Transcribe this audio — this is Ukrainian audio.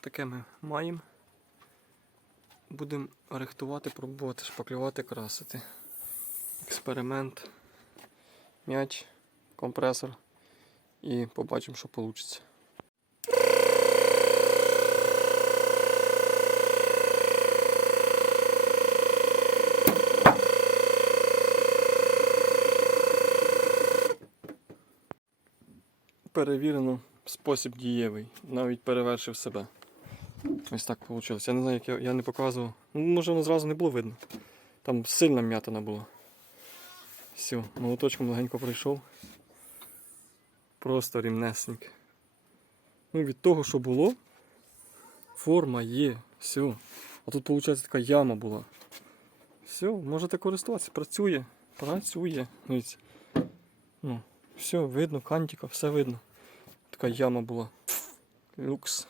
таке ми маємо. Будемо рихтувати, пробувати, шпаклювати, красити. Експеримент, м'яч, компресор і побачимо, що вийде. Перевірено, спосіб дієвий, навіть перевершив себе. Ось так вийшло. Я не знаю, як я, я не показував. Ну, може воно зразу не було видно. Там сильна м'ятина була. Все, молоточком легенько пройшов. Просто рівнесник. Ну, від того, що було, форма є. Все. А тут, виходить, така яма була. Все, можете користуватися. Працює. Працює. Ну, все, видно, кантика, все видно. Така яма була. Люкс.